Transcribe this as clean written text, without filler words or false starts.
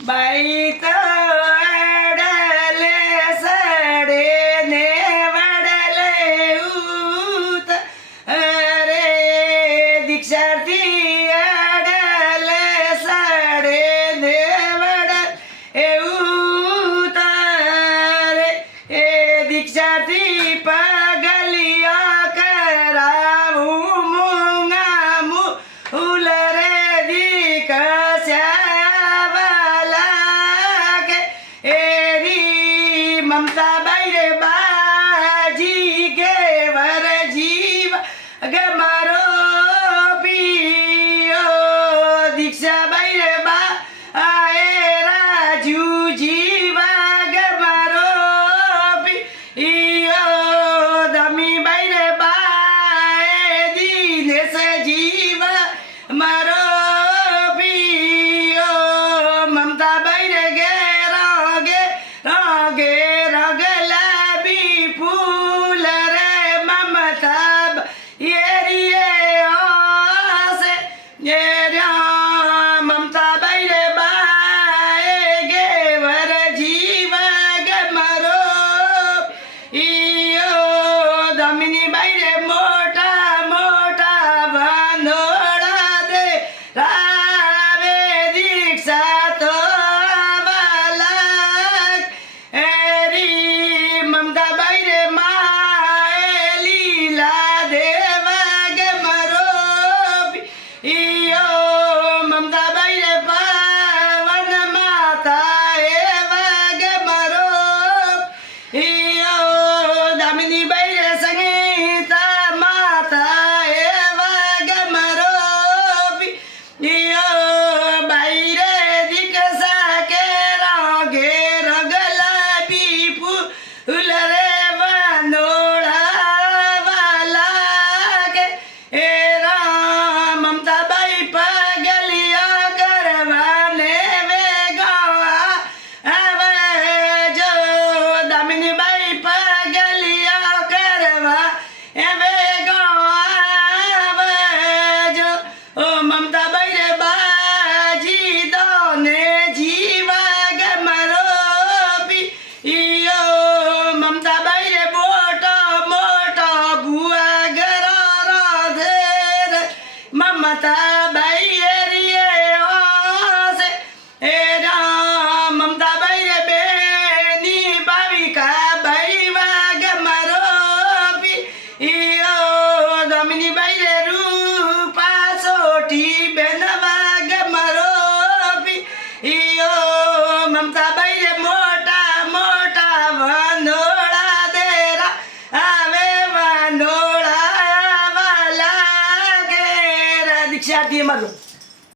બાઈ તો અડલે સડે ને વડલે ઉત અરે દીક્ષાથી અડલે સડે ને વડલ એવું તારે એ દીક્ષાથી પગલિયા કરાવું મૂંગામું ઉલરે દીકસ્યા એરી મમતા બાઈ રે બાજી કે વર જીવ ગમારો પિયો દીક્ષા બાઈ રે બા આએ રાજુ જીવા ગમારો પિયો દમી બાઈ રે બા એ દિનેશ જીવા મારો પિયો મમતા બાઈ રે ગે રગે રગલાબી ફૂલ રે મમતા યે આસે યે મમતા બાઈ રે બાએ ગે વર જીવા ગમરો ઈયો દમિની બાઈ રે મોટા મોટા વાનોડા દે રાવે દીક્ષા તો મમતા બાઈ રે માએ લીલા દેવા ગમરો ઈયો મમતા બાઈ રે પાવન માતા એવા ગમરો ઈયો દામિની બાઈ રે સંગીતા માતા એવા ગમરો ઈયો બાઈ રે દીક્ષા કે રગે રગલાબી ઉલરે વાનોડા વાલા કે એ મમતા બાઈ પગલિયા કરવાને વેગા આવે જો દામિની બાઈ પગલિયા કરવા એ વેગા આવે જો ઓ મમતા બાઈ રે બાજી દોને જીવા ગમરો ઈયો મમતા બાઈ રે મોટા મોટા ભુવા ગરા ધેર મમતા બાઈ એરિયે આસે એ મમતા બાઈ રે બેની ભાવિકા બાઈ વાગ મારો ઈયો દમિની બાઈ રે રૂપા સોઠી બેન વાગ મારો ઈયો મમતા બાઈ રે મોટા મોટા વાનોડા દેરા આવે વાનોડા વાલા ઘેરા દીક્ષાથી મારું